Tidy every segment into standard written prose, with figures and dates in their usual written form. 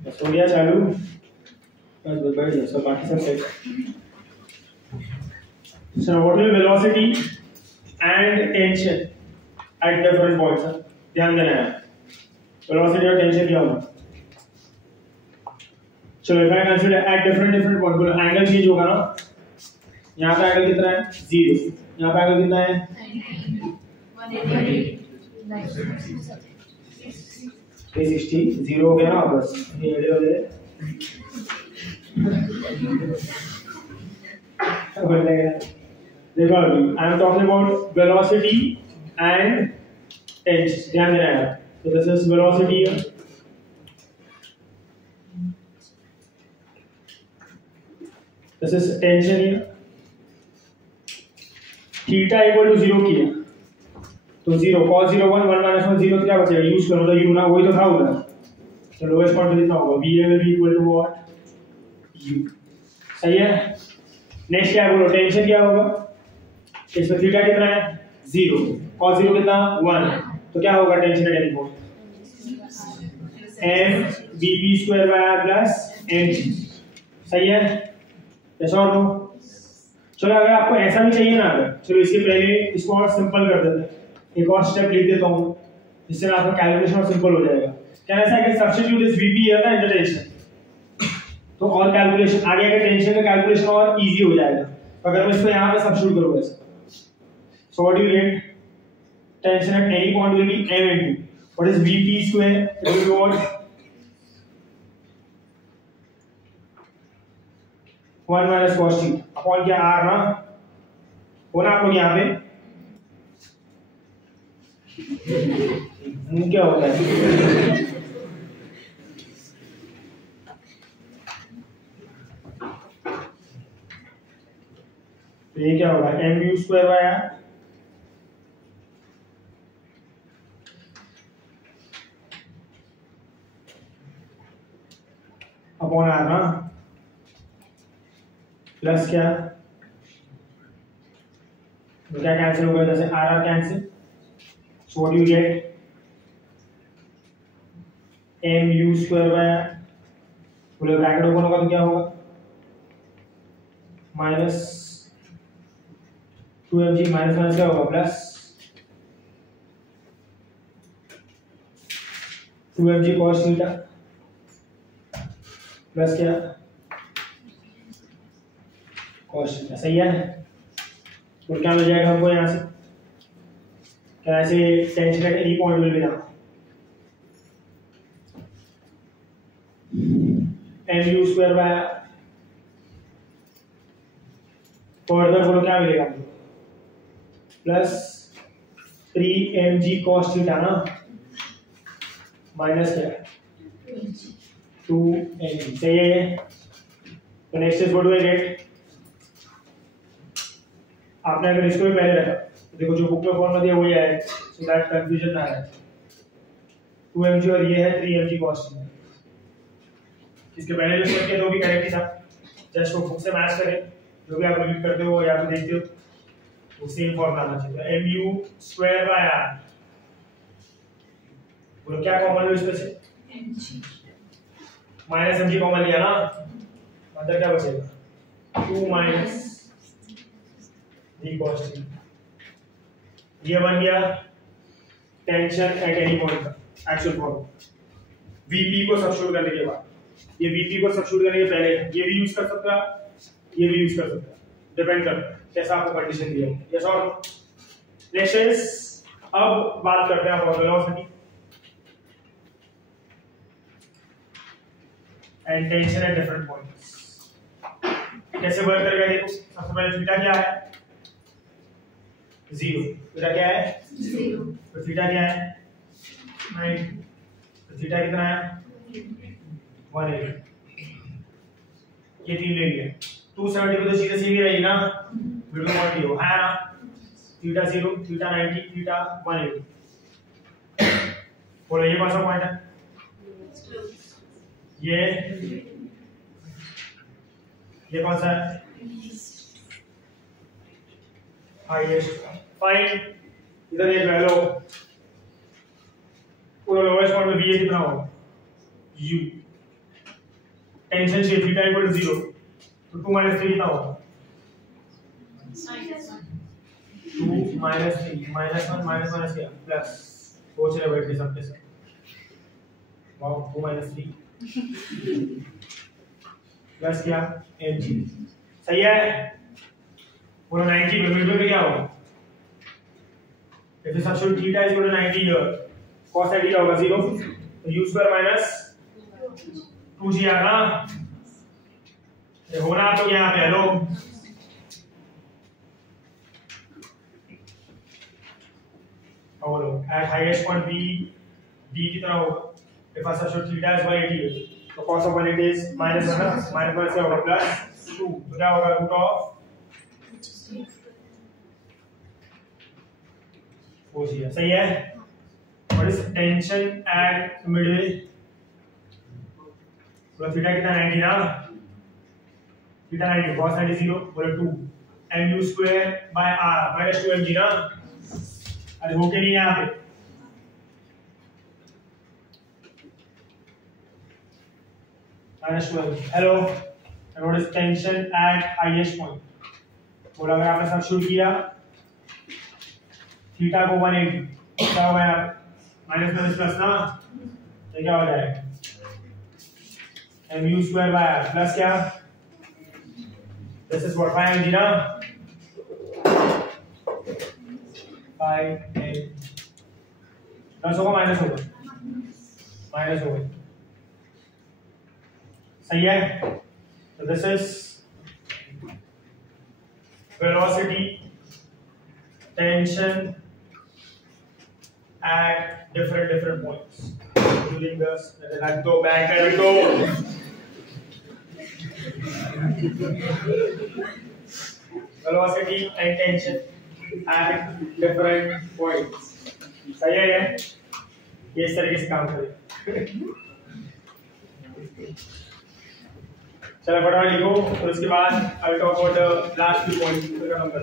बस हो गया चालू, बस बैठ जाओ, सब बाकी सब set. So what will velocity and tension at different points? ध्यान देना है, velocity और tension क्या होगा? चलो if I consider at different points, बोलो angle change होगा ना? यहाँ पे angle कितना है? 0, यहाँ पे angle कितना है? 360, 0 हो गया ना बस, ये एडियो दे। देखो अभी I am talking about velocity and tension, ध्यान देना है। So this is velocity here. This is tension here. Theta equal to 0 किया तो 0 cos 0 1 1 minus 1 0 क्या बचेगा? यूज करो तो u ना, वही तो था उधर। तो लोएस्ट पॉइंट कितना होगा? va will be equal to what? u। सही है। नेक्स्ट क्या बोलो, टेंशन क्या होगा? इसमें थीटा कितना है? 0, cos 0 कितना? 1, तो क्या होगा tension at any point? m vp square by r plus mg। सही है, यस और नो? चलो अगर आपको ऐसा भी चाहिए ना, अगर चलो इसके पहले इसको और सिंपल कर देते हैं, एक और स्टेप लिख देता हूँ, इससे आपका कैलकुलेशन और सिंपल हो जाएगा। क्या ऐसा है कि सब्स्टिट्यूट इस vp है ना इन टेंशन, तो और कैलकुलेशन आगे का टेंशन का कैलकुलेशन और इजी हो जाएगा अगर मैं इसको यहाँ पे सब्स्टिट्यूट करूँ ऐसे। So what do you get? Tension at any point will be m into what is vp square? It will be what? 1 minus cos theta upon क्या r ना, हो ना आप लोग यहाँ पे? क्या होता है? तो ये क्या होगा? mu square by r upon r ना, प्लस क्या, तो क्या कैंसिल हो गया? जैसे r cancel, so what you get? mu square by r, बोले ब्रैकेट ओपन होगा तो क्या होगा? माइनस 2mg माइनस माइनस क्या होगा? Plus 2mg cos theta plus क्या? cos theta. सही है। और क्या मिल जाएगा हमको यहाँ से? क्या ऐसे tension at any point will be ना mu स्क्वायर बाय फर्दर बोलो क्या मिलेगा हमको? प्लस 3mg cos थीटा ना, माइनस क्या? 2mg। सही है ये। तो next is what do I get? आपने अगर इसको भी पहले रखा तो देखो जो बुक में फॉर्मूला दिया वही है, सो दैट कंफ्यूजन ना आए। 2mg और ये है 3mg cos थीटा। इसके पहले जो स्टेप किया तो भी करेक्ट ही था, जस्ट वो बुक से मैच करें, जो भी आप रिपीट करते हो या तो देखते हो वो सेम फॉर्मूला आना चाहिए। mu स्क्वायर बाय r, बोलो क्या कॉमन लो इसमें से? माइनस mg कॉमन लिया ना, मतलब क्या बचेगा? 2 माइनस g cos थीटा। ये बन गया टेंशन एट एनी पॉइंट का एक्चुअल फॉर्मूला। vp को सब्स्टिट्यूट करने के बाद, ये vp को सब्स्टिट्यूट करने के पहले ये भी यूज कर सकता है, ये भी यूज कर सकता है, डिपेंड करता है कैसा आपको कंडीशन दिया है। यस और नो? नेक्स्ट इज, अब बात करते हैं about velocity and tension at different points. कैसे वर्क करेगा देखो। सबसे पहले थीटा क्या है? 0। थीटा क्या है? 0। तो थीटा क्या है? 90। तो थीटा कितना है? 180। ये 3 ले लिया। 270 पे तो सीधे सीधी रहेगी ना, बिल्कुल मोटी हो है ना। Theta 0, theta 90, theta 180। बोलो ये कौन सा पॉइंट है? ये कौन सा है? हाईएस्ट। फाइन, इधर ये वैल्यू पूरा लोएस्ट पॉइंट में भी कितना होगा? u। Tension shape theta equal to 0, तो 2 - 3 कितना होगा? 2 - 3 -1 माइनस क्या प्लस, सोच रहे बैठ के सबके सब, वाओ 2 - 3 प्लस क्या mg, सही है। पूरा 90 पे मिडल पे क्या होगा? if you substitute theta is equal to 90 here, cos theta होगा 0, तो u square minus 2g आना, ये होना तो यहाँ पे हेलो, और at highest point b कितना होगा? if I substitute theta is 180, तो cos of 180 is -1 ना, -1 से होगा +2, तो क्या होगा root of 4 सही है। What is tension at middle? तो थीटा कितना 90 ना, थीटा 90 cos 90 0 बोले 2 mu square by r minus 2 mg ना, अरे हो के नहीं यहाँ पे -12 hello. and what is tension at highest point? बोला अगर आपने सब्स्टिट्यूट किया थीटा को 180, क्या होगा यार? माइनस प्लस ना, तो क्या हो जाएगा? mu square by r plus क्या? दिस इज व्हाट 5 mg ना, 5 mg प्लस होगा माइनस होगा? माइनस होगा, सही है। तो this is velocity tension at different points during the let go back let go velocity and tension at different points, सही है ये इस तरीके से काम करें। चलो फटाफट लिखो, और उसके बाद I will talk about the last few points का नंबर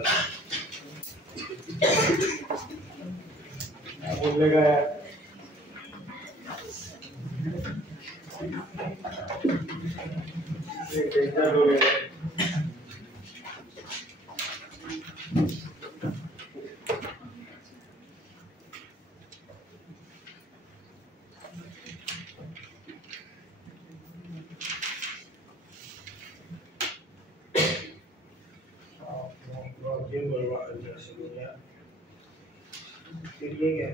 बोलेगा यार। डेंजर हो गया। ये क्या है?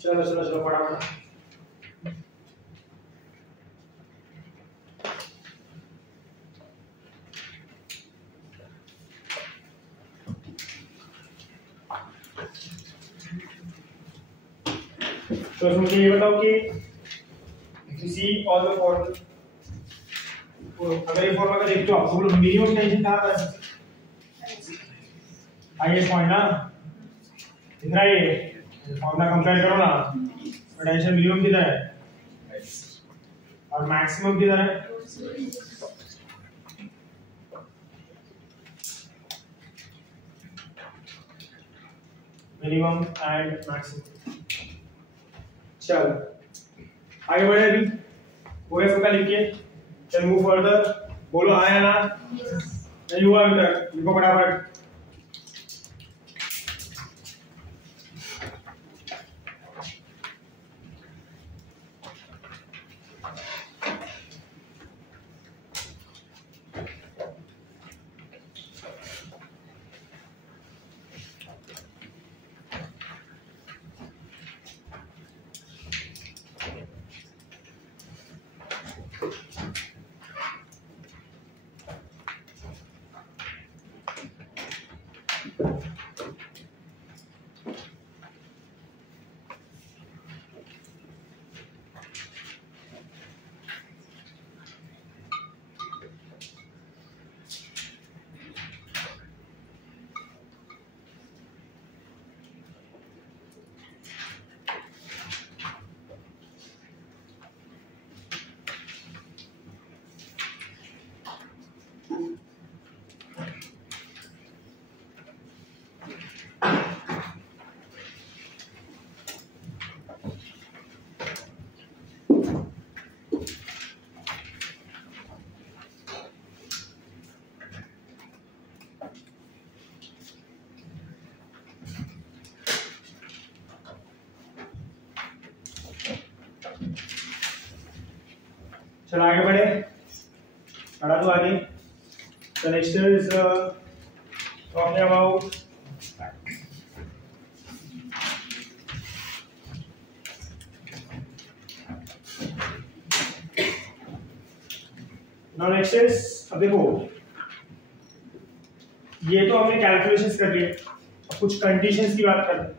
चलो चलो चलो फटाफट। तो मुझे ये बताओ कि you see all the formula, अगर ये फॉर्मूला का देखते हो आप तो मिनिमम टेंशन कहाँ पर है? हाईएस्ट पॉइंट ना दिख रहा है, ये फॉर्मूला कंपेयर करो ना, टेंशन मिनिमम किधर है और मैक्सिमम किधर है? Minimum and maximum. चलो आगे बढ़े, अभी हो गया सबका, लिखिए। चल मूव फर्दर, बोलो आया ना? नहीं हुआ अभी तक, लिखो फटाफट। चलो आगे बढ़े, बढ़ा दो आगे। The next is talking about now next is, अब देखो ये तो हमने कैलकुलेशंस कर लिए, अब कुछ कंडीशंस की बात करते हैं,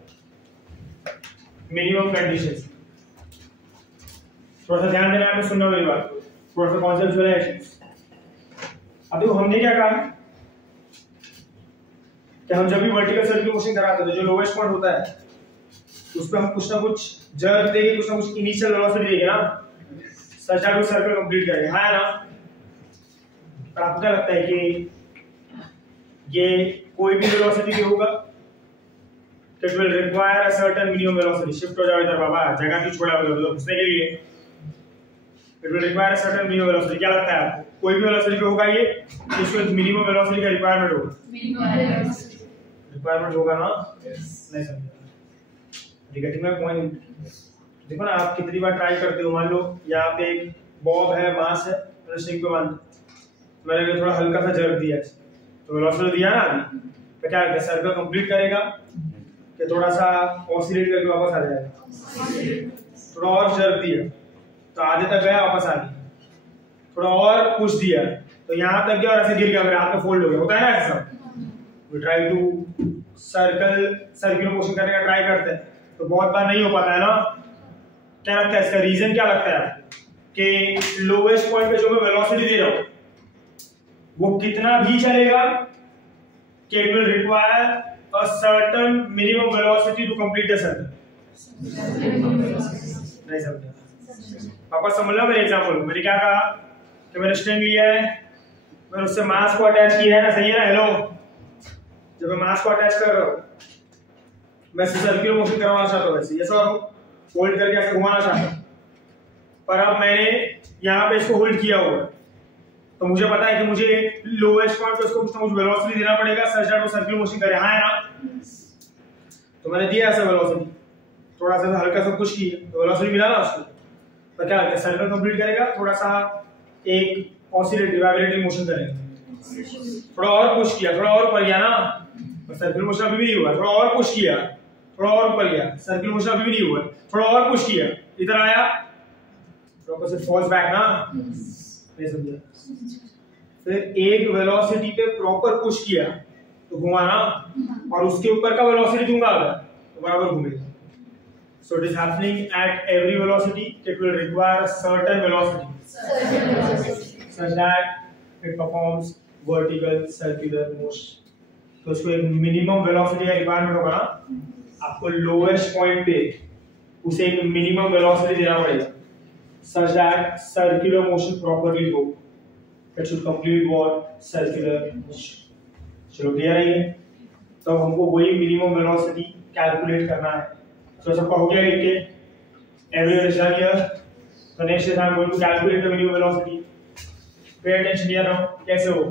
मिनिमम कंडीशंस। थोड़ा सा ध्यान देना है, सुनना मेरी बात, थोड़ा सा कॉन्सेप्चुअल है। अब देखो हमने क्या कहा कि हम जब भी वर्टिकल सर्कुलर मोशन कराते हैं तो जो लोवेस्ट पॉइंट होता है उस पे हम कुछ ना कुछ जर्क देंगे, कुछ ना कुछ इनिशियल वेलोसिटी देंगे ना, सच दैट सर्कल कंप्लीट करेंगे, हाँ ना? पर आपको क्या लगता है कि ये कोई भी वेलोसिटी भी होगा, it will require a certain minimum velocity. Shift हो जाओ इधर बाबा, जगह क्यों छोड़ा हुआ है घुसने के लिए? It will require a certain minimum velocity. क्या लगता है आपको, कोई भी वेलोसिटी पे होगा ये, इसमें मिनिमम वेलोसिटी का रिक्वायरमेंट होगा? रिक्वायरमेंट होगा ना? नहीं समझा? Getting my point? देखो ना, आप कितनी बार ट्राई करते हो, मान लो यहाँ पे एक बॉब है, मास है, मैंने स्ट्रिंग पे बांध, मैंने थोड़ा हल्का सा जर्क दिया तो वेलोसिटी दिया ना, तो क्या है, सर्कल कंप्लीट करेगा कि थोड़ा सा ऑसिलेट करके वापस आ जाएगा? थोड़ा और जर्क दिया तो आधे तक गया, वापस आ गया, थोड़ा और पुश दिया तो यहाँ तक गया और ऐसे गिर गया, मेरे हाथ में फोल्ड हो गया, होता है ना ऐसा? We try to circular motion करने का ट्राई करते हैं तो बहुत बार नहीं हो पाता है ना। क्या लगता है इसका रीजन, क्या लगता है आपको कि लोवेस्ट पॉइंट पे जो मैं वेलोसिटी दे रहा हूं वो कितना भी चलेगा कि it will require a certain minimum velocity to complete the circle? नहीं समझा? वापस समझ लो मेरे एग्जांपल। मैंने क्या कहा कि मैंने स्ट्रिंग लिया है, मैंने उससे मास को अटैच किया है ना, सही है ना? हेलो, जब मैं मास को अटैच कर रहा हूं, मैं सर्कुलर मोशन करवाना चाहता हूं, वैसे ऐसा होल्ड करके ऐसे घुमाना चाहता हूं, पर अब मैंने यहाँ पे इसको होल्ड किया हुआ तो मुझे पता है कि मुझे लोएस्ट पॉइंट पे उसको कुछ ना कुछ वेलोसिटी देना पड़ेगा सच दैट वो सर्कुलर मोशन करे, हाँ है ना? तो मैंने दिया ऐसा वेलोसिटी, थोड़ा सा हल्का सा पुश किया तो वेलोसिटी मिला ना उसको, तो क्या है, सर्कल कंप्लीट करेगा, थोड़ा सा एक ऑसिलेटरी वाइब्रेटरी मोशन करेगा, थोड़ा और पुश किया, थोड़ा और ऊपर गया ना, सर्कुलर मोशन अभी भी नहीं हुआ, थोड़ा और पुश किया, थोड़ा और ऊपर गया, सर्कुलर मोशन अभी भी नहीं हुआ, थोड़ा और पुश किया, इधर आया, प्रॉपर से फॉल्स बैक ना, नहीं समझा। फिर एक वेलोसिटी पे प्रॉपर पुश किया तो घुमाना, और उसके ऊपर का वेलोसिटी दूंगा अगर तो बराबर घूमेगा। So it is happening at every velocity. It will require a certain velocity such that it performs vertical circular motion. तो उसको एक मिनिमम वेलोसिटी का रिक्वायरमेंट होगा ना, आपको लोएस्ट पॉइंट पे उसे एक मिनिमम वेलोसिटी देना पड़ेगा such that circular motion properly go. It should complete what circular motion. चलो क्लियर है ये? तो हमको वही मिनिमम वेलोसिटी कैलकुलेट करना है। तो सबका हो गया लिख के, everyone is done here. So next is I'm going to calculate the minimum velocity. Pay attention here now. कैसे हो?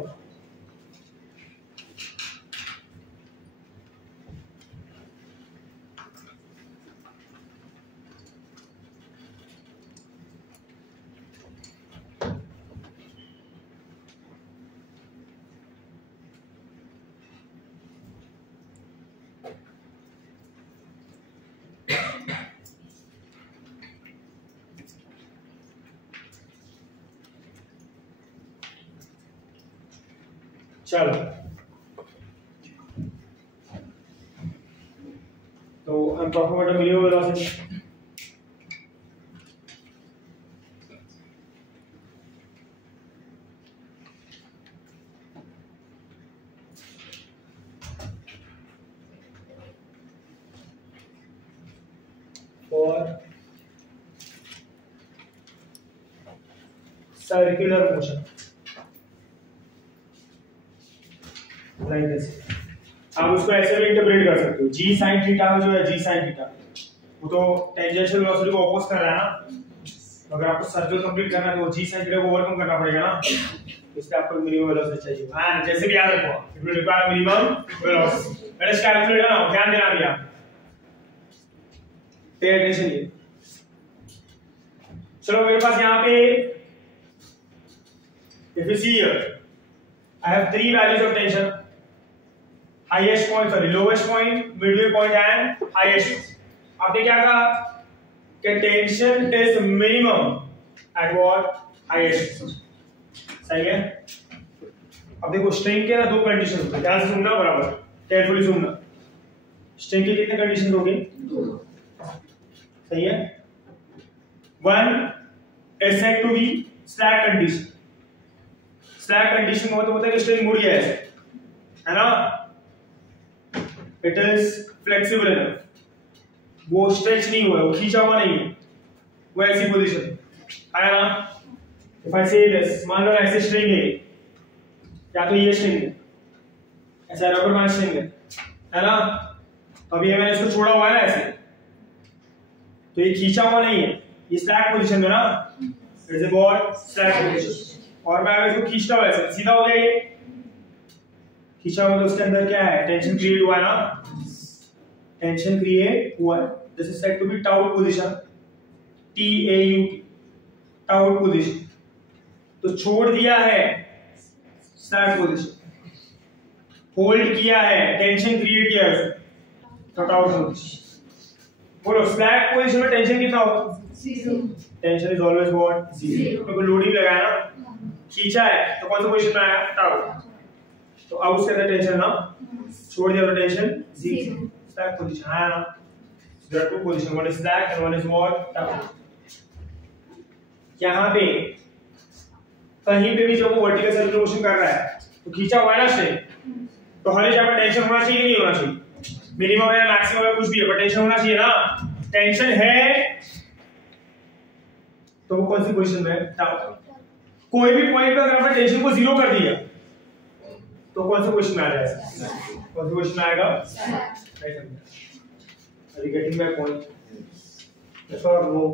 चलो तो I'm talking about the minimum velocity. For circular motion like this. आप उसको ऐसे भी इंटरप्रेट कर सकते हो, g sin थीटा जो है, g sin थीटा वो तो टेंजेंशियल वेलोसिटी को ऑपोज कर रहा है ना, तो अगर आपको सर्कल कंप्लीट करना है तो g sin थीटा को ओवरकम करना पड़ेगा ना, इसलिए आपको मिनिमम वेलोसिटी चाहिए। हां जैसे भी याद रखो, it will require minimum velocity. Let us calculate ना, ध्यान देना भैया, पे अटेंशन ये। चलो मेरे पास यहाँ पे if you see here I have three values of tension, highest point, sorry lowest point, midway point and highest point. आपने क्या कहा कि tension is minimum at what highest, सही है। अब देखो स्ट्रिंग के ना दो कंडीशन होते हैं, ध्यान से सुनना, बराबर केयरफुली सुनना। स्ट्रिंग के कितने कंडीशन होंगे? सही है। One is said to be slack condition. Slack condition का मतलब होता है कि स्ट्रिंग मुड़ गया है ना, इट इज फ्लेक्सिबल इनफ, वो स्ट्रेच नहीं हुआ है, वो खींचा हुआ नहीं है, वो ऐसी पोजीशन है ना। इफ आई से दिस, मान लो ऐसे स्ट्रिंग है, या तो ये स्ट्रिंग है, ऐसा रबर बैंड स्ट्रिंग है ना, अभी मैंने इसको छोड़ा हुआ है ना ऐसे, तो ये खींचा हुआ नहीं है, ये स्लैक पोजीशन में ना, it's a what slack position. और मैं अगर इसको खींचता हूं ऐसे, सीधा हो गया ये, खींचा हुआ तो उसके अंदर क्या है, टेंशन क्रिएट हुआ है ना, टेंशन क्रिएट हुआ है। This is said to be taut position, TAU, taut position. तो छोड़ दिया है स्लैक पोजीशन, होल्ड किया है, टेंशन क्रिएट किया है, तो टाउट पोजीशन। बोलो स्लैक पोजीशन में टेंशन कितना होगा? Tension is always what? Zero. तो लोडिंग लगाया ना, खींचा है तो कौन सा पोजीशन में आया? टाउट। तो अब उसके अंदर टेंशन ना, छोड़ दिया तो टेंशन जीरो। स्लैक पोजीशन है ना, there are two positions, one is slack and one is what? Taut. यहाँ पे कहीं पे भी जब वो वर्टिकल सर्कुलर मोशन कर रहा है तो खींचा हुआ है ना स्ट्रिंग, तो हर जगह टेंशन होना चाहिए नहीं होना चाहिए? मिनिमम है, मैक्सिमम है, कुछ भी है, पर टेंशन होना चाहिए ना। टेंशन है तो वो कौन सी पोजीशन में है? टाउट। कोई भी पॉइंट पे अगर आपने टेंशन को जीरो कर दिया तो कौन सा पोजीशन में आ जाएगा? कौन सा पोजीशन में आएगा? Are you getting my point? Yes or no?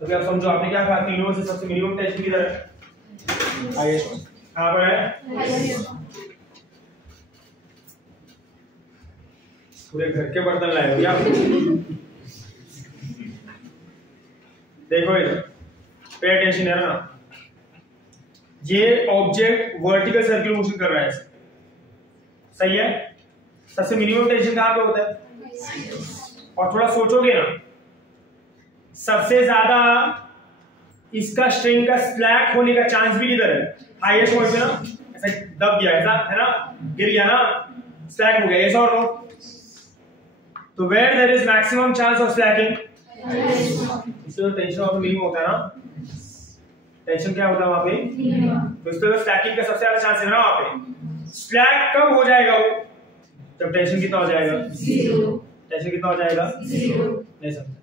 तो आप समझो, आपने क्या कहा, तीनों में से सबसे मिनिमम टेंशन किधर है? हाईएस्ट। कहां पर है? पूरे घर के बर्तन लाए हो क्या? देखो इधर, पे अटेंशन है ना, ये ऑब्जेक्ट वर्टिकल सर्कुलर मोशन कर रहा है, सही है। सबसे मिनिमम टेंशन कहाँ पे होता है? और थोड़ा सोचोगे ना, सबसे ज्यादा इसका स्ट्रिंग का स्लैक होने का चांस भी किधर है? हाईएस्ट पॉइंट पे ना, ऐसा दब गया, ऐसा है ना, गिर गया ना, स्लैक हो गया, ऐसा और नो? तो where there is maximum chance of slacking, इसमें टेंशन ऑफ मिनिमम होता है ना, टेंशन क्या होता है वहां पे? तो इसमें स्लैकिंग का सबसे ज्यादा चांस है ना वहां पे। स्लैक कब हो जाएगा वो? जब टेंशन कितना हो जाएगा? 0। टेंशन कितना हो जाएगा? 0। नहीं समझा?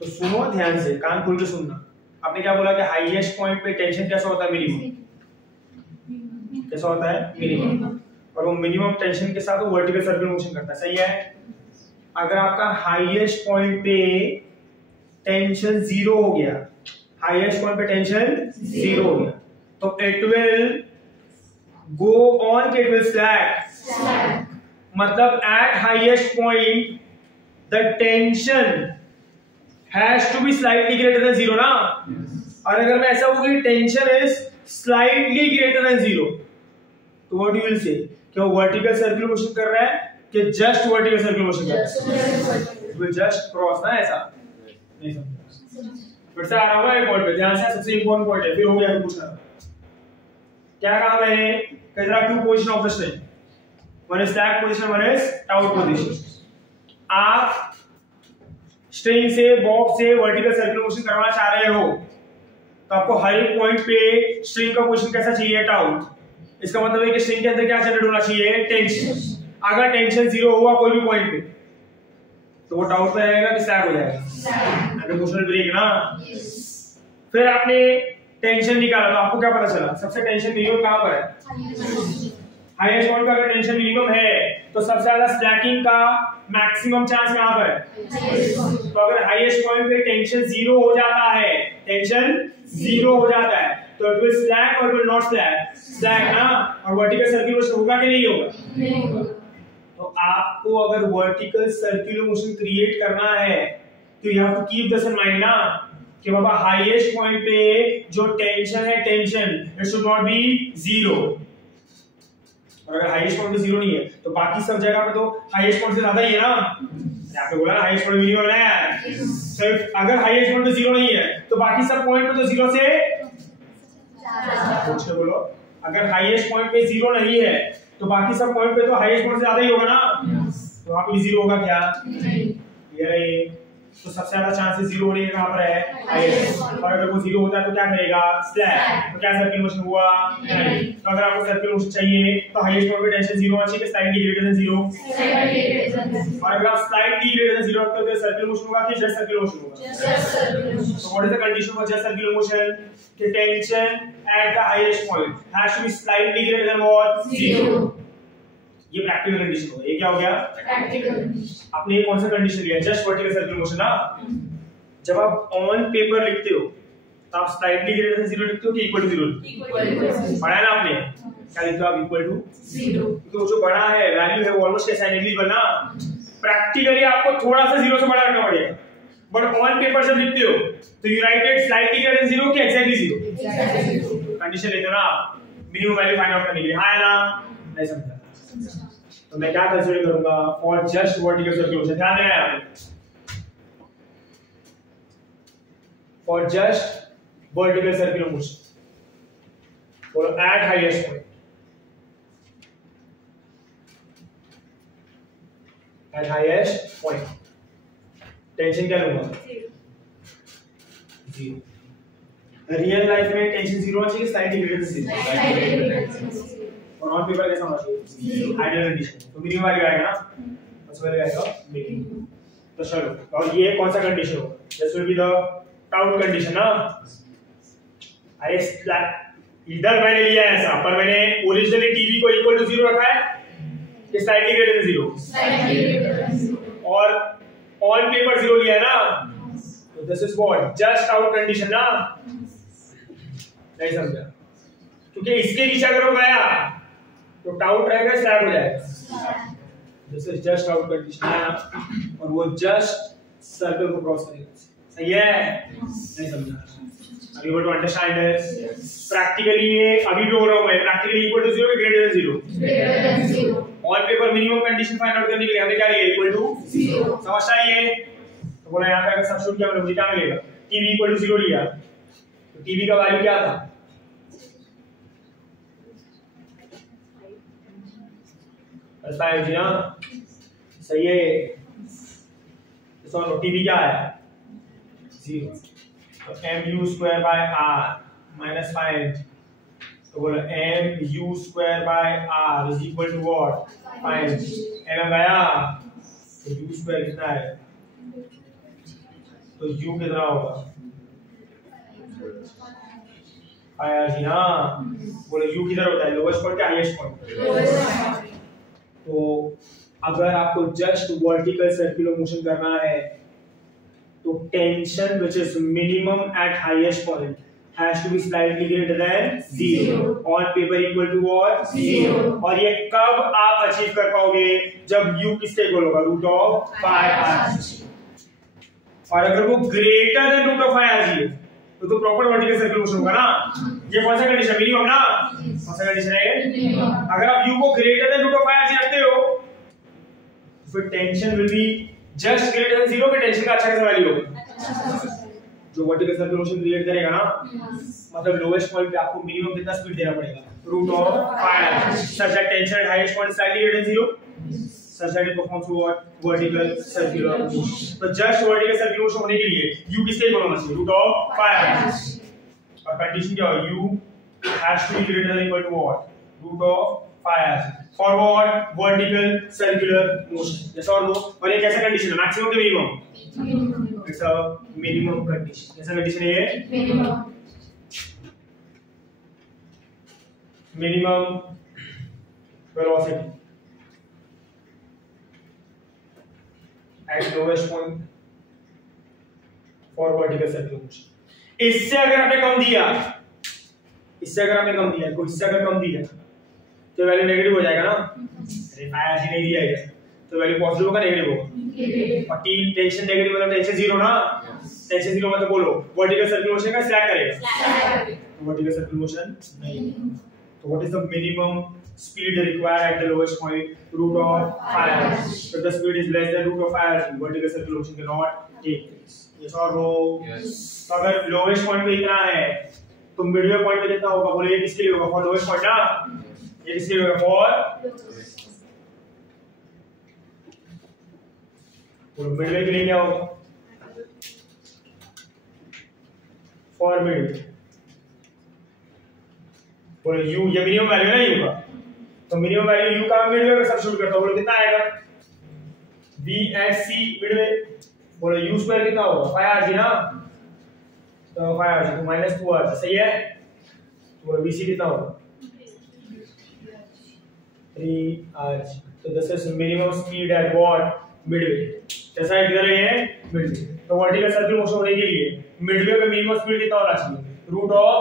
तो सुनो ध्यान से, कान खोल के सुनना। आपने क्या बोला कि हाईएस्ट पॉइंट पे टेंशन कैसा होता है? मिनिमम। कैसा होता है? मिनिमम। और वो मिनिमम टेंशन के साथ वो वर्टिकल सर्कुलर मोशन करता है, सही है? अगर आपका हाईएस्ट पॉइंट पे टेंशन 0 हो गया, हाईएस्ट पॉइंट पे टेंशन 0 हो गया, तो इट विल गो ऑन के इट विल स्लैक। मतलब at highest point the tension has to be slightly greater than 0 ना। और अगर मैं ऐसा बोलूं कि tension is slightly greater than 0, तो व्हाट यू विल से? क्या वो वर्टिकल सर्कुलर मोशन कर रहा है कि जस्ट वर्टिकल सर्कुलर मोशन कर रहा है? इट विल जस्ट क्रॉस ना, ऐसा नहीं समझा? फिर से आ रहा होगा एक पॉइंट पे, ध्यान से, सबसे इंपॉर्टेंट पॉइंट है, फिर हो गया पूछना। क्या कहा मैंने? There are 2 position of the string, one is slack position, one is taut position. आप स्ट्रिंग से, बॉक्स से वर्टिकल सर्कुलर मोशन करवाना चाह रहे हो, तो आपको हर एक पॉइंट पे स्ट्रिंग का पोजीशन कैसा चाहिए? टाउट। इसका मतलब है कि स्ट्रिंग के अंदर क्या जनरेट होना चाहिए? टेंशन। अगर टेंशन 0 हुआ कोई भी पॉइंट पे, तो वो टाउट में रहेगा कि स्लैक हो जाएगा? अगर इमोशनल ब्रेक ना। फिर आपने टेंशन निकाला, तो आपको क्या पता चला? सबसे टेंशन मिनिमम कहां पर है? हाईएस्ट पॉइंट पे अगर टेंशन मिनिमम है, तो सबसे ज्यादा स्लैकिंग का मैक्सिमम चांस कहां पर है? तो अगर हाईएस्ट पॉइंट पे टेंशन 0 हो जाता है, टेंशन 0 हो जाता है, तो इट विल स्लैक और विल नॉट स्लैक? स्लैक ना। और वर्टिकल सर्कुलर मोशन होगा कि नहीं होगा? नहीं होगा। तो आपको अगर वर्टिकल सर्कुलर मोशन क्रिएट करना है, तो you have to keep this in mind ना, कि बाबा हाईएस्ट पॉइंट पे जो टेंशन है, tension it should not be 0। और अगर हाईएस्ट पॉइंट पे 0 नहीं है, तो बाकी सब जगह पे तो हाईएस्ट पॉइंट से ज्यादा ही है ना। आपने बोला ना हाईएस्ट पॉइंट मिनिमम है, सिर्फ अगर हाईएस्ट पॉइंट पे 0 नहीं है, तो बाकी सब पॉइंट पे तो 0 से पूछ के बोलो। अगर हाईएस्ट पॉइंट पे 0 नहीं है, तो बाकी सब पॉइंट पे तो हाईएस्ट पॉइंट से ज्यादा ही होगा ना। तो वहां पे 0 होगा क्या? ये तो सबसे ज्यादा चांसेस 0 होने के कहां पर है? हाईएस्ट। और अगर वो 0 होता है तो क्या करेगा? स्लैक। तो क्या सर्कुलर मोशन हुआ? नहीं। तो अगर आपको सर्कुलर मोशन चाहिए, तो हाईएस्ट पॉइंट पे टेंशन 0 होना चाहिए, स्लाइटली ग्रेटर देन 0। और अगर आप स्लाइटली ग्रेटर देन 0 रखते हो, तो सर्कुलर मोशन होगा कि जस्ट सर्कुलर मोशन होगा? Just circular motion. So what is the condition for just circular motion? The tension at the highest point has to be slightly greater than what? 0. ये practical condition हो गया। ये क्या हो गया? Practical condition. आपने ये कौन सा कंडीशन लिया? जस्ट वर्टिकल सर्कुलर मोशन ना। जब आप ऑन पेपर लिखते हो, तो आप स्लाइटली ग्रेटर देन 0 लिखते हो कि इक्वल टू 0? पढ़ा है ना आपने? क्या लिखते हो आप? Equal to 0। तो जो बड़ा है, वैल्यू है, वो ऑलमोस्ट कैसा है? नेग्लिजिबल ना। प्रैक्टिकली आपको थोड़ा सा 0 से बड़ा रखना पड़ेगा, बट ऑन पेपर जब लिखते हो, तो you right it slightly greater than 0 कि एक्जेक्टली 0? कंडीशन लेते हो ना मिनिमम वैल्यू फाइंड आउट करने के लिए। हाँ है ना? नहीं समझा? तो मैं क्या कंसीडर करूंगा? For just vertical circular motion. ध्यान देना है, for just vertical circular motion for eight highest point, eight highest point tension क्या लूंगा? 0। रियल लाइफ में टेंशन 0 होना चाहिए, स्लाइटली ग्रेटर देन 0। और ऑन पेपर कैसा होना चाहिए? Ideal condition. तो मिनिमम वैल्यू आएगा ना, सबसे पहले आएगा मिनिमम। तो चलो, और ये कौन सा कंडीशन होगा? This will be the taut condition ना। अरे इधर मैंने लिया है ऐसा, पर मैंने ओरिजिनली टीवी को इक्वल टू 0 रखा है कि slightly greater than 0? Slightly greater than 0। और ऑन पेपर 0 लिया है ना, तो this is what? Just taut condition ना। नहीं समझा? क्योंकि इसके नीचे अगर वो गया तो टाउट रहेगा, स्लैक हो जाएगा। This is just out condition, और वो जस्ट सर्कल को क्रॉस करेगा। सही है? नहीं समझा? Are you able to understand this? Practically ये अभी भी हो रहा हूँ मैं, practically equal to 0 greater than 0? Greater than 0। On paper minimum condition find out करने के लिए हमने क्या लिया इक्वल टू 0 समझ आइए। तो बोला यहां पे अगर सब्स्टिट्यूट किया मतलब क्या मिलेगा tv इक्वल टू 0 लिया तो tv का वैल्यू क्या था बस 5 जी ना सही है। तो नो tv क्या है 0 तो mu square by r minus 5 तो बोलो mu square by r is equal to what 5 m गया तो u स्क्वायर कितना है तो u कितना होगा 5 जी हाँ बोलो u किधर होता है लोएस्ट पॉइंट या हाईएस्ट पॉइंट। तो अगर आपको जस्ट वर्टिकल सर्कुलर मोशन करना है तो tension which is minimum at highest point has to be slightly greater than 0 on paper equal to what 0 और ये कब आप अचीव कर पाओगे जब u किसके इक्वल होगा रूट ऑफ 5r और अगर वो greater than root of 5r है तो प्रॉपर वर्टिकल सर्कुलर मोशन होगा ना। ये कौन सा कंडीशन मिनिमम ना कौन सा कंडीशन है अगर आप u को greater than root of 5r रखते हो फिर tension will be just greater than 0 के टेंशन का अच्छा खासा वैल्यू होगा जो वर्टिकल सर्कुलर मोशन क्रिएट करेगा ना मतलब लोएस्ट पॉइंट पे आपको मिनिमम कितना स्पीड देना पड़ेगा root of 5 such that tension at highest point slightly greater than 0 such that it performs what vertical circular motion. तो जस्ट वर्टिकल सर्कुलर मोशन होने के लिए u किसके इक्वल होना चाहिए रूट ऑफ 5 और कंडीशन क्या है u has to be greater than equal to what root of 5 for what vertical circular motion yes or no और ये कैसा कंडीशन है मैक्सिमम के minimum it's a minimum condition कैसा कंडीशन है ये minimum velocity at lowest point for vertical circular motion। इससे अगर आपने कम दिया कोई इससे अगर कम दिया तो वैल्यू नेगेटिव हो जाएगा ना अरे 5 ही नहीं दिया है तो वैल्यू पॉजिटिव होगा नेगेटिव होगा और टी टेंशन नेगेटिव मतलब टेंशन 0 ना टेंशन 0 मतलब बोलो वर्टिकल सर्कुलर मोशन का स्लैक करेगा वर्टिकल सर्कुलर मोशन नहीं। तो what is the minimum speed required at the lowest point root of 5 if the speed is less than root of 5 vertical circular motion cannot take place yes or no yes। तो अगर lowest point पे इतना है तो Midway point पे कितना होगा बोलो ये किसके लिए होगा फॉर लोएस्ट पॉइंट ना ये किसके लिए होगा फॉर मिडवे के लिए क्या होगा फॉर मिडवे बोलो u ये मिनिमम वैल्यू है ना u का तो मिनिमम वैल्यू u का मिडवे पे सब्स्टिट्यूट करता हूं बोलो कितना आएगा v एट c मिडवे बोलो u स्क्वायर कितना होगा 5rg ना तो 5rg तो -2rg सही है तो vc कितना होगा 3rg तो this is minimum speed at what Midway जैसा इधर है मिडवे। तो वर्टिकल सर्कुलर मोशन होने के लिए मिडवे पे मिनिमम स्पीड कितना होना चाहिए रूट ऑफ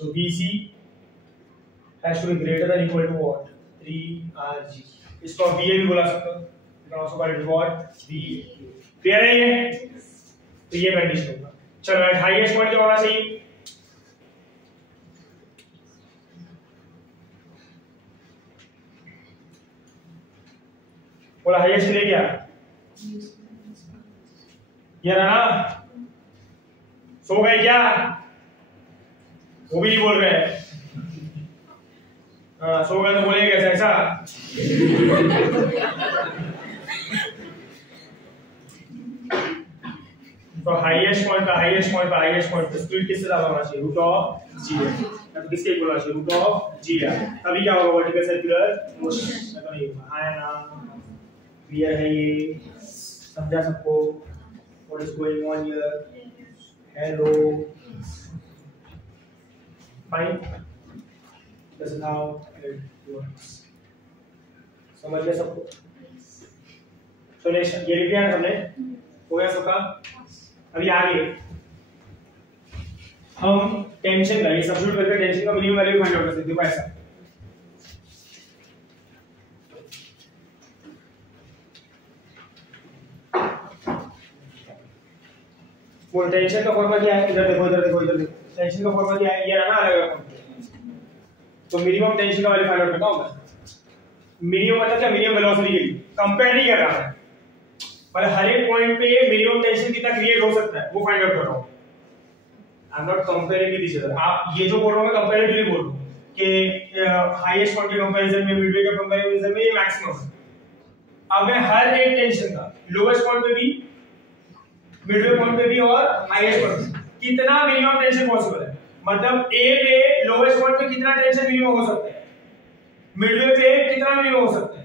तो vc has to be greater than equal to what 3rg इसको va भी बोला सकते हो you can also call it what va clear है ये तो ये कंडीशन होगा। चलो एट हाईएस्ट पॉइंट क्या होना चाहिए बोला हाईएस्ट ले क्या ये रहा सो गए क्या वो भी नहीं बोल रहे हैं सो गए तो बोलेंगे कैसा ऐसा तो हाईएस्ट पॉइंट पे स्पीड किससे ज्यादा होना चाहिए रूट ऑफ जी है तो किसके इक्वल होना चाहिए रूट ऑफ जी है तभी क्या होगा वर्टिकल सर्कुलर मोशन तो नहीं होगा आया ना क्लियर है ये समझा सबको what is going on here hello fine this is how it works समझ गए सबको। सो नेक्स्ट ये लिख दिया हमने हो गया सबका। अभी आगे हम टेंशन का ये सब्स्टिट्यूट करके टेंशन का मिनिमम वैल्यू फाइंड आउट कर सकते हो ऐसा वो टेंशन का फॉर्मूला क्या है इधर देखो टेंशन का फॉर्मूला क्या है ये रहा ना अलग अलग तो मिनिमम टेंशन का वैल्यू फाइंड आउट करता हूं मैं मिनिमम मतलब क्या, मिनिमम वेलोसिटी के लिए कंपेयर नहीं कर रहा है, मतलब हर एक पॉइंट पे मिनिमम टेंशन कितना क्रिएट हो सकता है वो फाइंड आउट कर रहा हूं। I am not comparing with each other. आप ये जो बोल रहा हूं मैं कंपैरेटिवली बोल रहा हूं कि हाईएस्ट पॉइंट के कंपैरिजन में, मिडवे के कंपैरिजन में ये मैक्सिमम है। अब मैं हर एक टेंशन का लोएस्ट पॉइंट पे भी, मिडवे पॉइंट पे भी और हाईएस्ट पॉइंट पे कितना मिनिमम टेंशन पॉसिबल है, मतलब ए पे लोएस्ट पॉइंट पे कितना टेंशन मिनिमम हो सकता है, मिडवे पे कितना मिनिमम हो सकता है,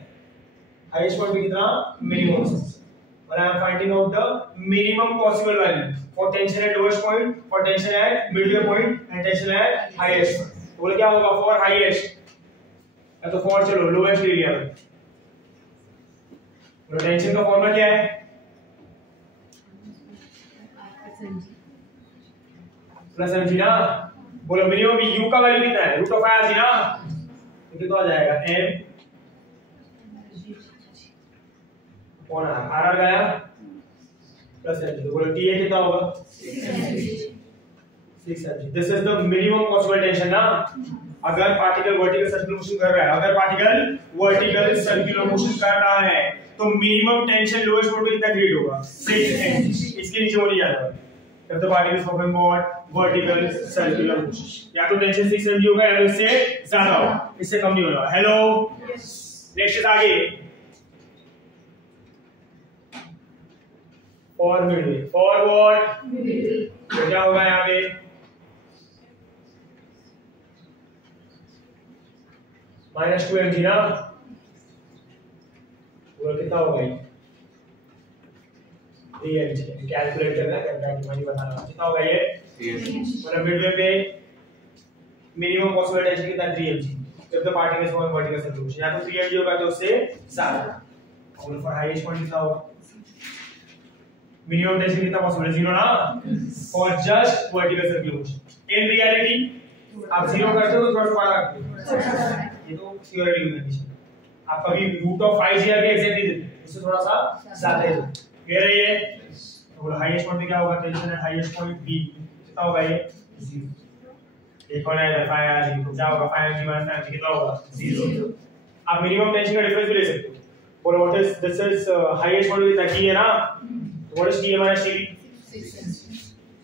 हाईएस्ट पॉइंट पे कितना मिनिमम हो सकता है। और I am finding out the minimum possible value for tension eight lowest point, for tension eight Midway point and tension at highest point. बोले क्या होगा, फॉर हाईएस्ट या तो फॉर चलो लोएस्ट एरिया में, तो टेंशन का फॉर्मूला क्या है, प्लस mg ना। बोलो मिनिमम u का वैल्यू कितना है, रूट ऑफ आई ना, तो कितना आ जाएगा m कौन है r गया प्लस mg, तो बोलो ta कितना होगा 6mg। This is the minimum possible tension ना, अगर पार्टिकल वर्टिकल सर्कुलर मोशन कर रहा है, अगर पार्टिकल वर्टिकल सर्कुलर मोशन कर रहा है तो मिनिमम टेंशन लोएस्ट पॉइंट पे कितना क्रिएट होगा 6mg। इसके नीचे वो नहीं जाना है जब the particle is moving forward vertical circular motion, या तो टेंशन 6 mg होगा या तो इससे ज्यादा होगा, इससे कम नहीं होगा। हेलो नेक्स्ट आगे for Midway, for what Midway, तो क्या होगा यहाँ पे -2 mg ना, वो कितना होगा ये 3 mg, कैलकुलेट करना है, करना है बताना कितना होगा ये 3 mg, मतलब मिडवे पे मिनिमम पॉसिबल टेंशन कितना 3 mg जब the particle is moving vertical circular motion, या तो 3 mg होगा तो उससे ज्यादा। और फॉर हाईएस्ट पॉइंट कितना होगा, मिनिमम टेंशन कितना पॉसिबल है 0 ना, for just vertical circular motion. In reality आप 0 करते हो तो थोड़ा सा रखते हो, ये तो थ्योरेटिकल कंडीशन, आप कभी रूट ऑफ 5 या भी एग्जैक्टली देते हैं, उससे थोड़ा सा ज्यादा है। क्लियर है ये, तो हाईएस्ट पॉइंट पे क्या होगा, tension at highest point be कितना होगा ये 0। एक और है 5 तो क्या होगा 5 mg माइनस 5 mg कितना होगा 0। आप मिनिमम टेंशन का डिफरेंस भी ले सकते हो, बोलो what is this is highest point with t है ना, तो what is t minus t,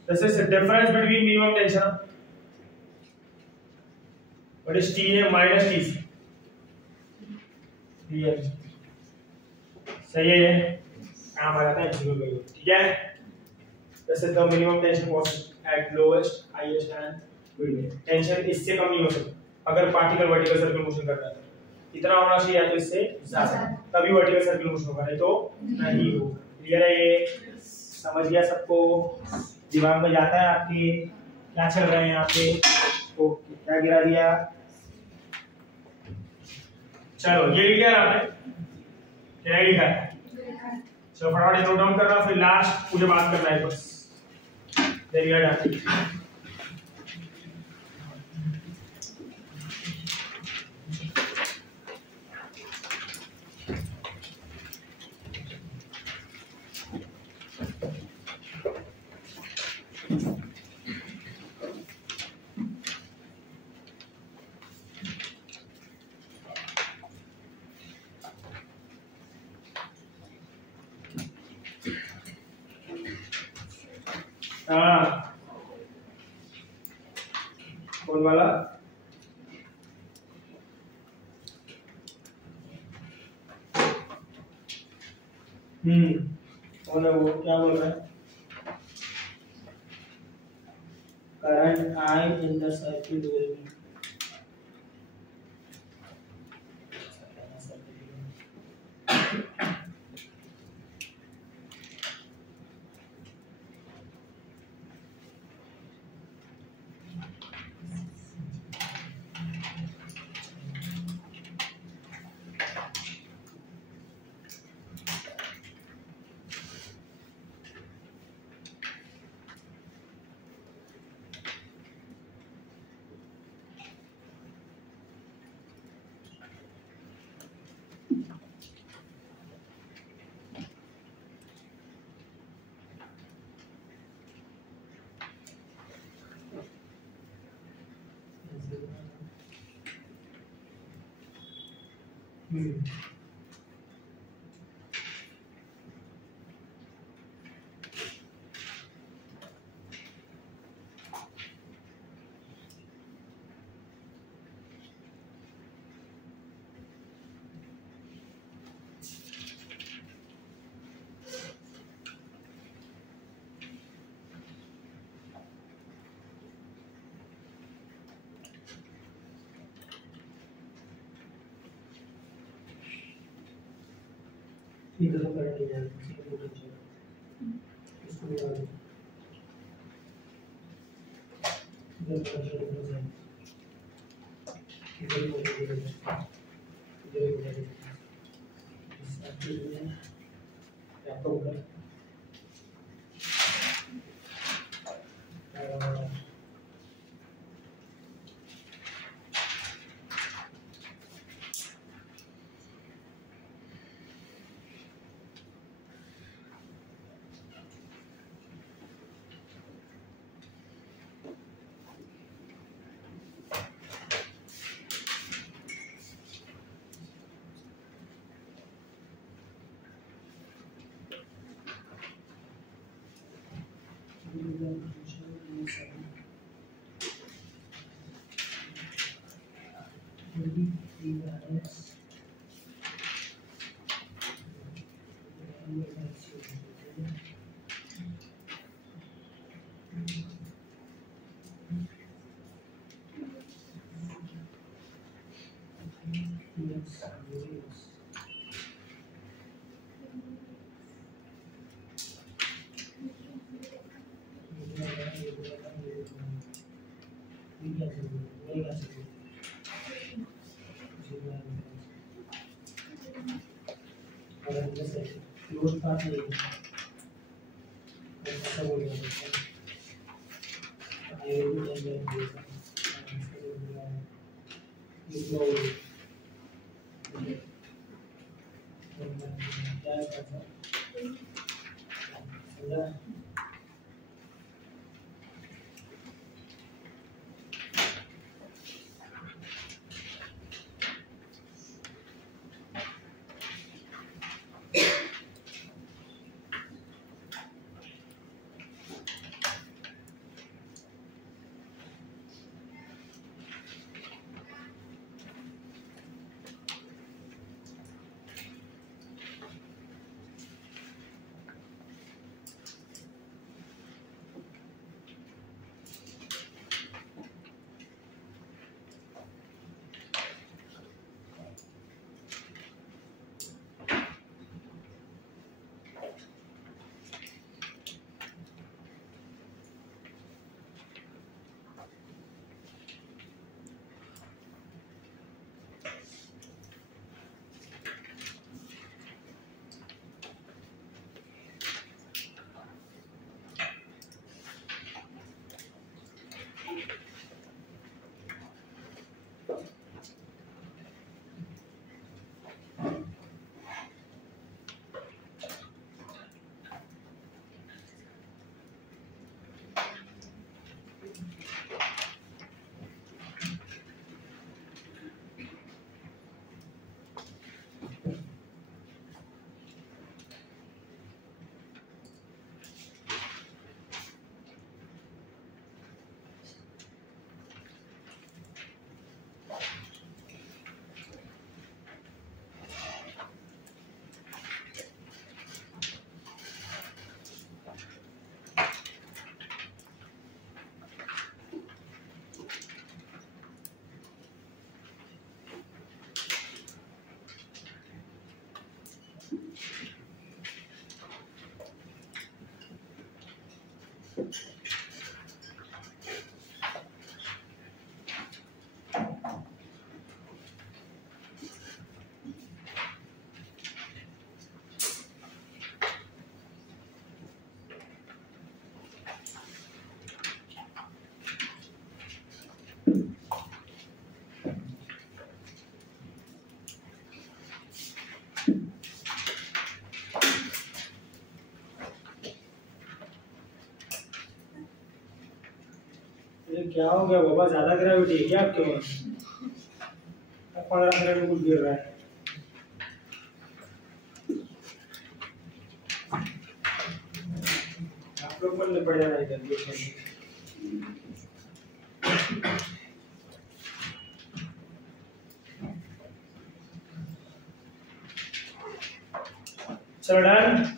this is the difference between minimum tension, what is t है माइनस t, सही है ये काम आ जाता है 0 पे, ठीक है। This is the minimum tension possible at lowest highest and Midway, tension इससे कम नहीं हो सकता अगर पार्टिकल वर्टिकल सर्कुलर मोशन कर रहा है, इतना होना चाहिए या तो इससे ज्यादा, तभी वर्टिकल सर्कुलर मोशन होगा, नहीं तो नहीं हो। क्लियर है ये, समझ गया सबको, दिमाग में जाता है आपके क्या चल रहा है यहाँ पे, तो क्या गिरा दिया, चलो ये लिख दिया आपने, क्या लिखा है, चलो फटाफट नोट डाउन करना, फिर लास्ट मुझे बात करना है बस, देरी आ जाती है। कौन वाला, कौन है वो, क्या बोल रहा है, current I in the circuit will be इधर तो करंट नहीं जाएगा, इसलिए पोटेंशियल इसको लगा दो, इधर पोटेंशियल इधर जाएगा, इधर पोटेंशियल इधर पोटेंशियल इस एक्टिव में क्या तो होगा क्लोज पाथ नहीं है, ऐसा बोल रहा है ये भी नहीं है, इसको क्या करना समझा। क्या हो गया बाबा, ज्यादा ग्रेविटी है क्या आपके पास? 15 मिनट में कुछ गिर रहा है। लोग मन पड़ जाना इधर चलो डन।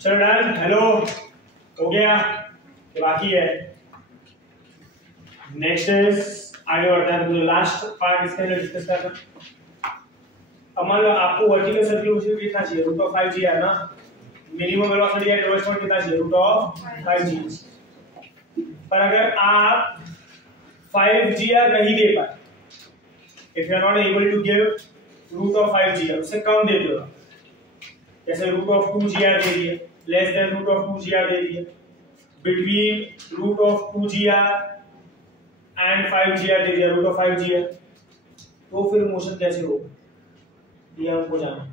चलो डन। हेलो हो गया, ये बाकी है। नेक्स्ट इज आगे बढ़ते हैं, तो लास्ट पार्ट इसके अंदर डिस्कस करना। अब मान लो आपको वर्टिकल सर्कुलेशन कितना चाहिए, रूट ऑफ 5g है ना। Minimum velocity at lowest point कितना चाहिए, रूट ऑफ 5g। पर अगर आप 5g नहीं दे पाए, if you are not able to give root of 5g, उससे कम देते हो, जैसे रूट ऑफ 2g दे दिए, less than root of 2g दे दिए, between root of 2g and 5g दे दिया, रूट ऑफ 5g, तो फिर मोशन कैसे होगा ये हमको जानना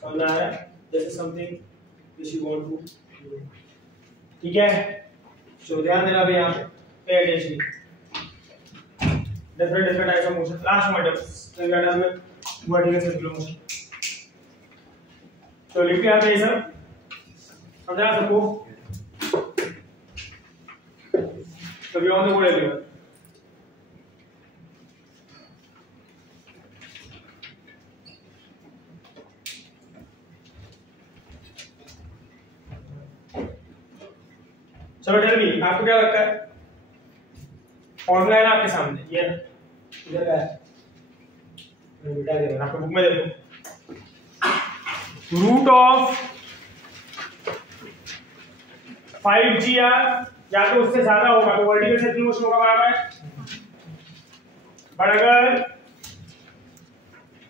समझ में आ रहा है। जैसे something this you want to, ठीक है। तो ध्यान देना भाई, यहाँ पे pay attention. Different types of motion, last model में वर्टिकल सर्कुलर मोशन। तो लिख के आते हैं सब, समझा सबको। तो बियॉन्ड द बोर्ड एवरीवन। चलो टेल मी, आपको क्या लगता है फॉर्मूला है ना आपके सामने, ये इधर का है, मैं मिटा दे रहा हूं, आपको बुक में देखो। रूट ऑफ 5g या तो उससे ज्यादा होगा तो वर्टिकल सर्कुलर मोशन होगा बराबर। पर अगर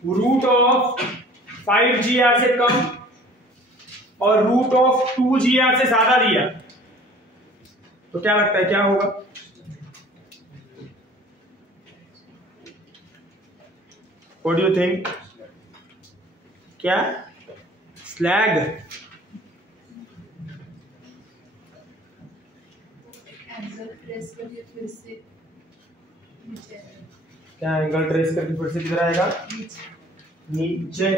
रूट ऑफ 5g से कम और रूट ऑफ 2g से ज्यादा दिया तो क्या लगता है क्या होगा? What do you think? क्या स्लैग? क्या एंगल ट्रेस करके फिर से किधर आएगा? नीचे।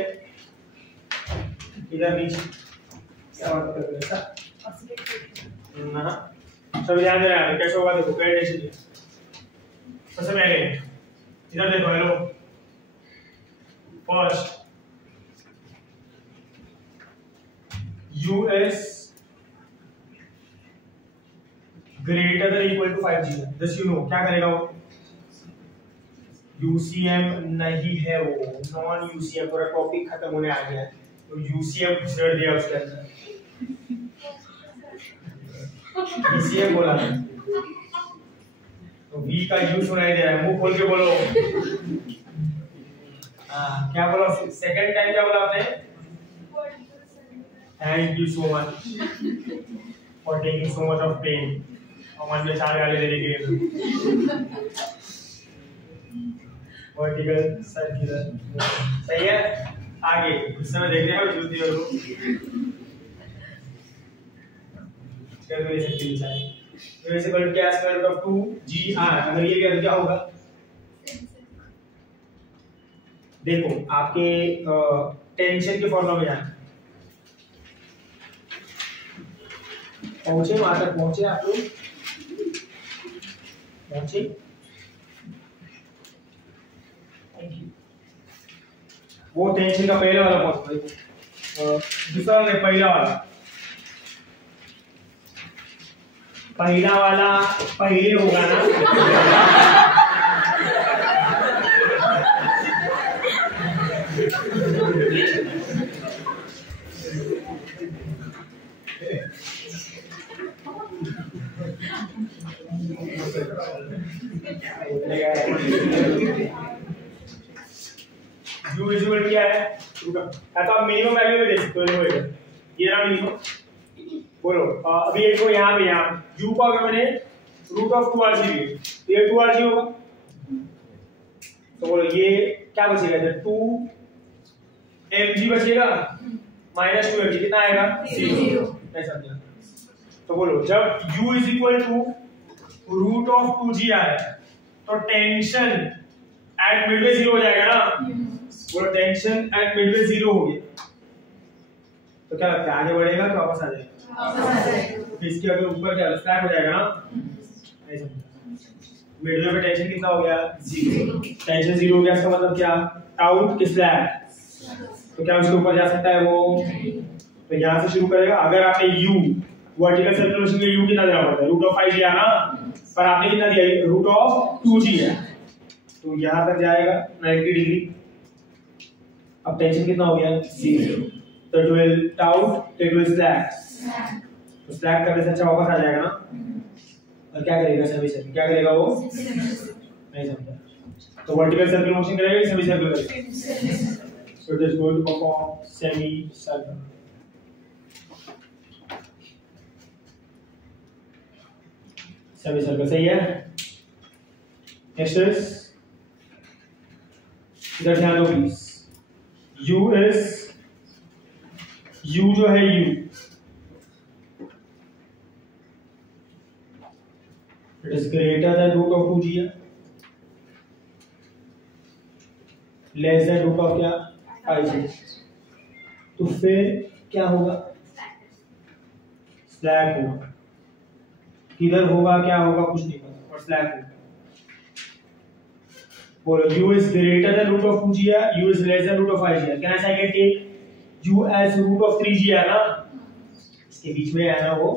इधर नीचे क्या बात कर रहे हैं? ना सब ध्यान दे रहा है कैसे होगा, देखो पे अटेंशन। सबसे पहले इधर देखो, hello first US greater than equal to 5g, this you know. क्या करेगा वो? UCM नहीं है वो, नॉन UCM, पूरा टॉपिक खत्म होने आ गया है, तो UCM घुसेड़ दिया उसके अंदर, UCM बोला तो V का U सुनाई दे रहा है, मुंह खोल के बोलो। हाँ क्या बोला सेकंड टाइम, क्या बोला आपने? Thank you so much for taking so much of pain, और मन में 4 गाली देने के लिए। वर्टिकल सर्कुलर, सही है। आगे इस समय देख रहे हो जूती वालों कर दे सकते हैं सारे। तो इसे इक्वल टू क्या, स्क्वायर रूट ऑफ 2gr। अगर ये भी क्या होगा देखो, आपके टेंशन के फॉर्मूला में जाना। पहुंचे वहां तक, पहुंचे आप लोग, पहुंचे। वो टेंशन का पहले वाला फॉर्मूला, दूसरा वाला पहला वाला, पहला वाला पहले होगा ना। U इक्वल क्या है? तो आप मिनिमम वैल्यू में दे सकते हो। ये रहा मिनिमम। बोलो अभी एक को यहाँ पे, यहाँ U को अगर मैंने रूट ऑफ 2RG लिए तो ये 2RG होगा। तो बोलो ये क्या बचेगा इधर? 2mg बचेगा माइनस 2mg, कितना आएगा? 0। ऐसा क्या? तो बोलो जब U is equal to root of 2g आया तो टेंशन एट मिडवे 0 हो जाएगा ना। बोलो टेंशन एट मिडवे 0 हो गया तो क्या लगता है आगे बढ़ेगा तो वापस आ जाएगा? तो इसके अगर ऊपर क्या स्लैब हो जाएगा ना। मिडवे पे टेंशन कितना हो गया? 0। टेंशन 0 हो गया, इसका मतलब क्या? आउट की स्लैब। तो क्या उसके ऊपर जा सकता है वो? तो यहां से शुरू करेगा। अगर आपने u वर्टिकल सर्कुलेशन के u कितना देना पड़ता है? रूट ऑफ 5 दिया ना, पर आपने कितना दिया? रूट ऑफ 2g है, तो यहां तक जाएगा 90 डिग्री। अब टेंशन कितना हो गया? 0। तो it will out, it will slack, तो slack करने से अच्छा वापस आ जाएगा ना। और क्या करेगा? Semi circle. क्या करेगा वो? नहीं समझा। तो वर्टिकल सर्कल मोशन करेगा कि सेमी सर्कल करेगा? So it is going to perform semi circle. Semi circle सही है। नेक्स्ट इज, इधर ध्यान दो प्लीज। U इज, U जो है U it is greater than root of 2g है, लेस देन रूट ऑफ क्या? 5g। तो फिर क्या होगा? स्लैक होगा। किधर होगा, क्या होगा, कुछ नहीं पता, और स्लैक होगा। बोलो U is greater than root of 2g है, U is less than root of 5g है। Can I take U as root of 3g है ना, इसके बीच में है ना वो।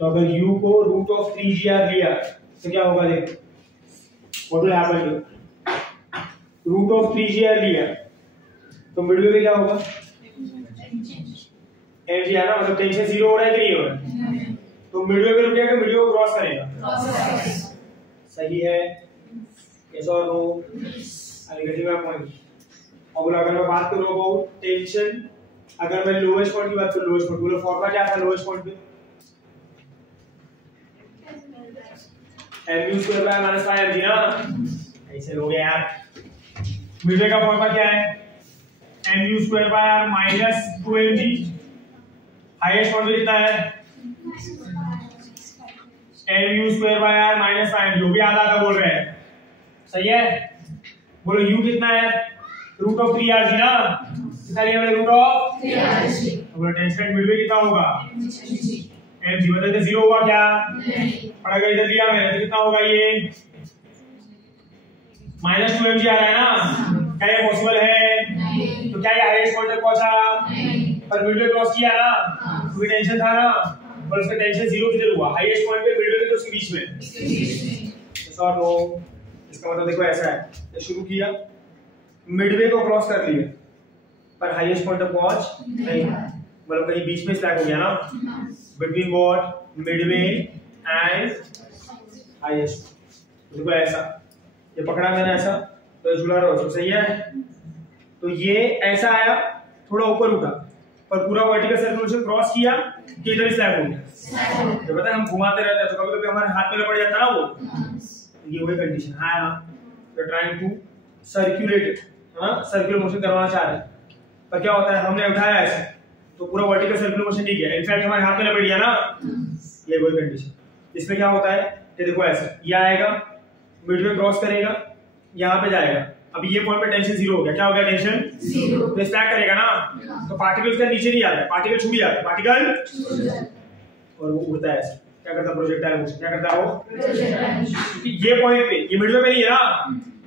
तो अगर U को root of 3g लिया तो क्या होगा? देख what will happen here? root of 3g लिया तो मिडवे पे क्या होगा? mg है ना, मतलब टेंशन 0 हो रहा है कि नहीं हो रहा है? तो मिडवे पे रुकेगा, मिडवे को क्रॉस करेगा। सही है, यस और नो? नेगेटिव है पॉइंट। अब अगर मैं बात करूं अबाउट टेंशन, अगर मैं लोएस्ट पॉइंट की बात करूं, लोएस्ट पॉइंट बोलो फॉर्मूला क्या था लोएस्ट पॉइंट पे? mu square bye minus 5mg ना। ऐसे हो गया यार। मिडवे का फॉर्मूला क्या है? mu square bye minus 2mg। Highest point पे कितना है? mu square bye minus 5mg, जो भी आधा बोल रहे हैं। सही है। बोलो u कितना है? रूट ऑफ 3rg ना। कितना लिया मैंने? Root of 3rg। तो बोलो टेंशन मिडवे कितना होगा? mg। मतलब 0 हुआ क्या? नहीं। और अगर इधर लिया मैंने तो कितना होगा? ये माइनस 2mg आ रहा है ना। क्या ये पॉसिबल है? नहीं। तो क्या ये हाईएस्ट पॉइंट तक पहुंचा? नहीं। पर मिडवे क्रॉस किया ना, तो टेंशन था ना, पर उसका टेंशन 0 किधर हुआ? हाईएस्ट पॉइंट पे, मिडवे के तो उसके बीच में। तो नो, इसका मतलब देखो ऐसा है, तो शुरू किया, मिडवे को क्रॉस कर लिया, पर हाईएस्ट पॉइंट तक पहुंच नहीं, मतलब कहीं बीच में स्लैक हो गया ना, between what? Midway and highest. देखो ऐसा, ये पकड़ा मैंने ऐसा, तो झूला रहा हो, सही है। तो ये ऐसा आया, थोड़ा ऊपर उठा, पर पूरा वर्टिकल सर्कल से क्रॉस किया कि इधर स्लैक हो गया। तो पता है हम घुमाते रहते हैं तो कभी-कभी हमारे हाथ में लपट जाता ना वो, ये वही कंडीशन है ना। तो ट्राइंग टू सर्कुलेट, हाँ सर्कुलर मोशन करवाना चाह रहे हैं, पर क्या होता है हमने उठाया ऐसे तो पूरा वर्टिकल सर्कुलर मोशन ठीक है, इनफैक्ट हमारे हाथ में लपट गया ना, ये वही कंडीशन। इसमें क्या होता है, ये देखो ऐसे, ये आएगा मिडवे क्रॉस करेगा, यहाँ पे जाएगा, अभी ये पॉइंट पे टेंशन जीरो हो गया, क्या हो गया टेंशन जीरो, तो स्टैक करेगा ना, तो पार्टिकल का नीचे नहीं आ रहा है, पार्टिकल छूट जाता है, पार्टिकल और वो उड़ता है ऐसे, क्या करता है प्रोजेक्टाइल मोशन, क्या करता है वो क्योंकि ये पॉइंट पे, ये मिडवे पे नहीं है ना,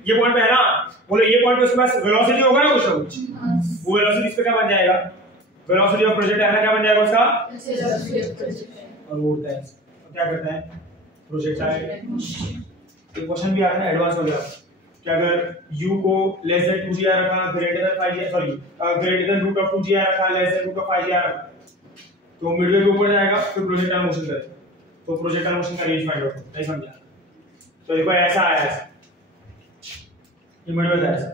ये पॉइंट पे है ना, बोले ये पॉइंट पे उसके पास वेलोसिटी होगा ना कुछ ना कुछ, वो वेलोसिटी इसका क्या बन जाएगा, वेलोसिटी ऑफ प्रोजेक्टाइल क्या बन जाएगा उसका, और वो उड़ता है, तो क्या करता है प्रोजेक्टाइल। एक क्वेश्चन भी आता है एडवांस वगैरह कि अगर u को लेस देन 2gr रखा, greater than 5gr, sorry greater than root of 2gr रखा, less than root of 5gr रखा, तो मिडवे के ऊपर जाएगा, फिर प्रोजेक्टाइल मोशन करेगा, तो प्रोजेक्टाइल मोशन का रेंज फाइंड आउट होगा, नहीं समझा, तो देखो ऐसा आया ऐसा, ये मिडवे था ऐसा,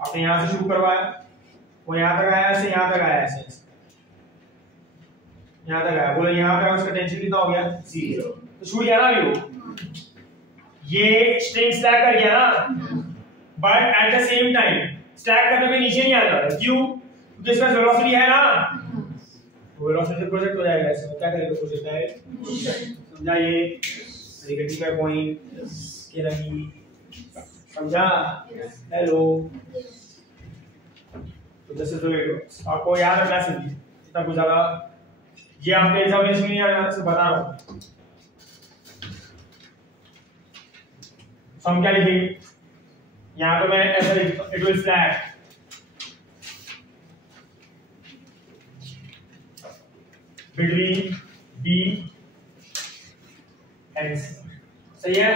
आपने यहां से शुरू करवाया, वो यहां तक आया ऐसे, यहां तक आया ऐसे, यहां तक आया, बोले यहां पे उसका टेंशन कितना हो गया 0, तो छूट गया ना अभी वो, ये स्ट्रिंग स्टैक कर गया ना, but at the same time stack करने में नीचे नहीं आता, क्यों, क्योंकि इसका वेलोसिटी है ना, तो वेलोसिटी से प्रोजेक्ट हो जाएगा ऐसे, क्या करेगा प्रोजेक्ट है, समझा ये नेगेटिव का पॉइंट के लगी, समझा, हेलो, तो दिस इज द वे, आपको याद रखना है इतना कुछ ज्यादा, ये आपके एग्जामिनेशन में नहीं आने वाला, बता रहा हूं, हम क्या लिखेंगे यहां पे, मैं ऐसा लिखता हूं, it will slack between B and C, सही है,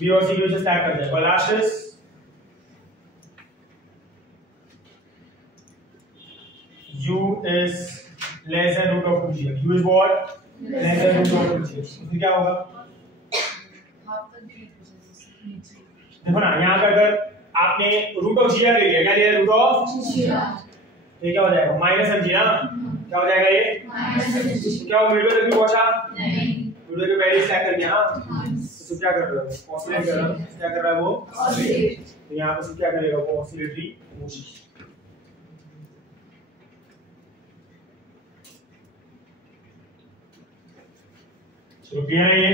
बी और सी के बीच स्लैक कर जाए, और last is u is less than root of 2gr, u is what less than root of 2gr, तो क्या होगा, देखो ना यहाँ पे अगर आपने रूट ऑफ जीआर ले लिया, क्या लिया रूट ऑफ जीआर, तो ये क्या हो जाएगा माइनस mg ना, क्या हो जाएगा ये माइनस mg, क्या वो मिडवे तक भी पहुंचा नहीं, मिडवे के पहले स्टैक कर दिया ना, तो क्या कर रहा है ऑसिलेट कर रहा है, क्या कर रहा है वो ऑसिलेट, तो यहाँ पे क्या करेगा वो ऑसिलेटरी मोशन, चलो क्लियर है ये,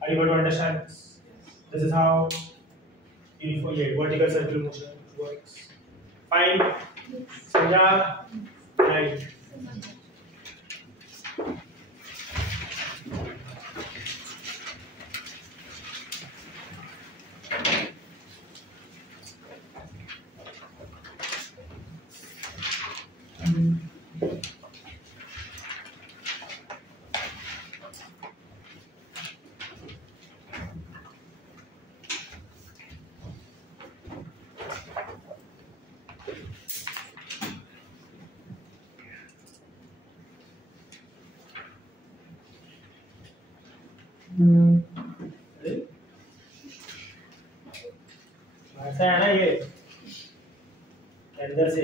are you able to understand this is how uniform vertical circular motion works, fine, समझा, right, ऐसा है ना ये अंदर से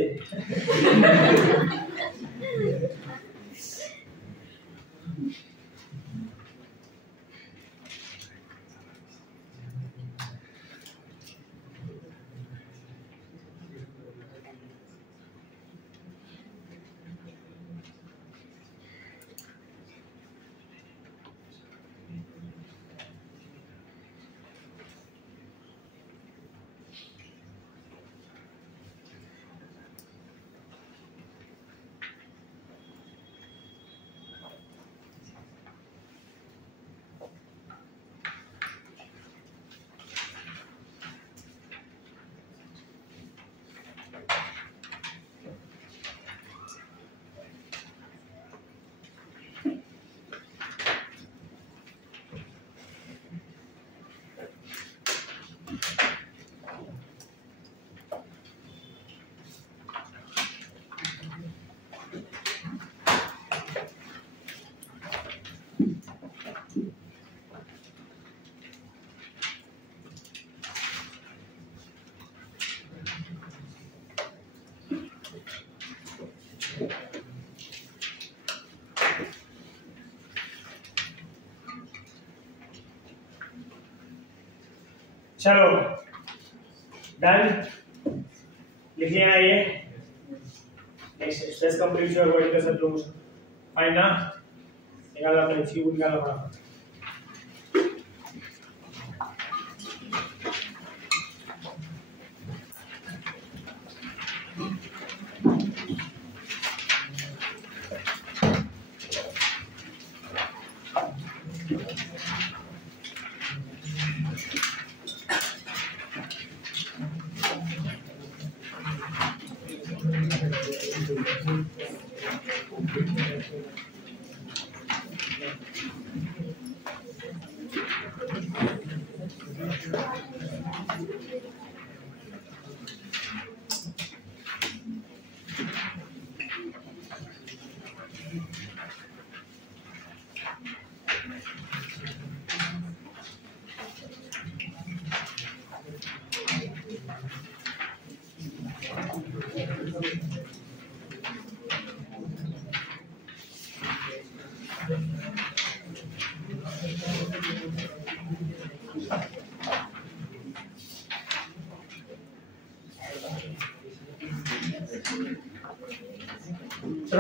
चलो डन, लिख लिया ये, next stress complete your vertical circular motion, fine ना, निकाला अपने क्यू निकाला पड़ा,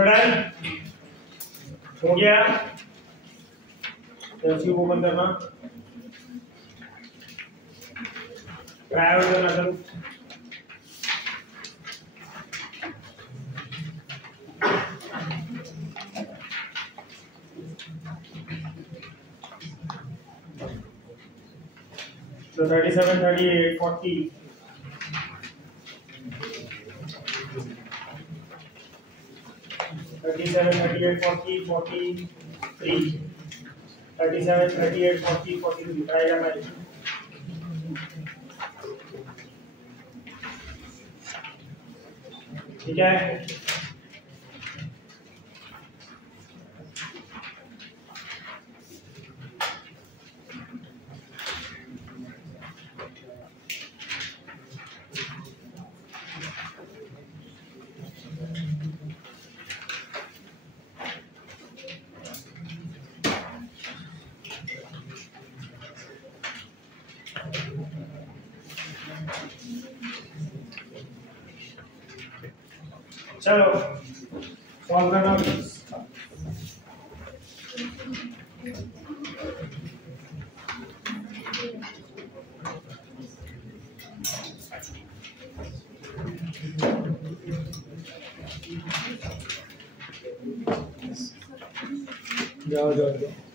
डन हो गया। तो वो बंद करना, ट्राई आउट करना चलो। तो 37, 38, 40 37, 38, 40, 43 37, 38, 40, 43 ट्राई करना है। ठीक है, चलो सॉल्व करना। जाओ जाओ जाओ।